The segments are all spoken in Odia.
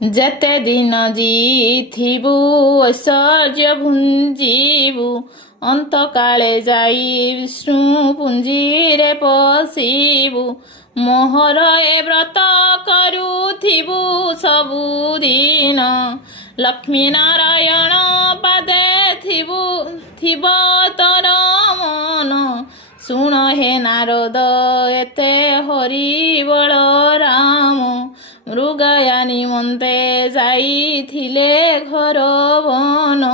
ଯେତେ ଦିନ ଜିଥିବୁ ଐଶ୍ୱର୍ଯ୍ୟ ଭୁଞ୍ଜିବୁ ଅନ୍ତକାଳେ ଯାଇ ବିଷ୍ଣୁ ପୁଞ୍ଜିରେ ପଶିବୁ। ମୋହର ଏ ବ୍ରତ କରୁଥିବୁ ସବୁଦିନ ଲକ୍ଷ୍ମୀ ନାରାୟଣ ପାଦେ ଥିବ ତୋର ମନ। ଶୁଣ ହେ ନାରଦ ଏତେ ହରିବଳ ରାମ ମୃଗୟା ନିମନ୍ତେ ଯାଇଥିଲେ ଘର ବନ।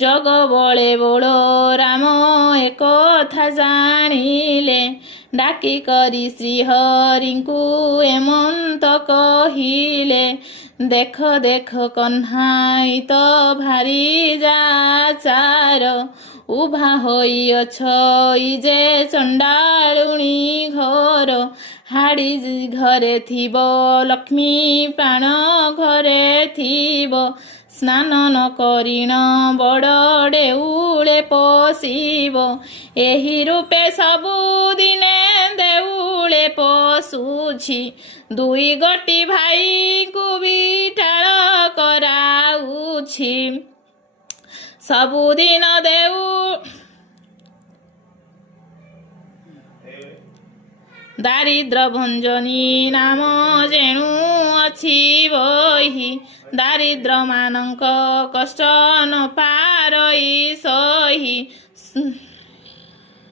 ଜଗ ବଳେ ବଳ ରାମ ଏକଥା ଜାଣିଲେ ଡାକି କରି ଶ୍ରୀହରିଙ୍କୁ ଏମନ୍ତ କହିଲେ। ଦେଖ ଦେଖ କହ୍ନାଇ ତ ଭାରି ଯାଚାର ଉଭା ହୋଇଅଛ ଯେ ଚଣ୍ଡାଳୁଣୀ ଘର। ହାଡ଼ି ଘରେ ଥିବ ଲକ୍ଷ୍ମୀ ପ୍ରାଣ ଘରେ ଥିବ ସ୍ନାନ ନ କରିଣ ବଡ଼ ଦେଉଳେ ପଶିବ। ଏହି ରୂପେ ସବୁଦିନେ ଦେଉଳେ ପଶୁଛି ଦୁଇ ଗୋଟି ଭାଇଙ୍କୁ ବିଠାଳ କରାଉଛି। ସବୁଦିନ ଦାରିଦ୍ର ଭଞ୍ଜନୀ ନାମ ଯେଣୁ ଅଛି ବହି ଦାରିଦ୍ର ମାନଙ୍କ କଷ୍ଟ ନ ପାରଇ ସହି।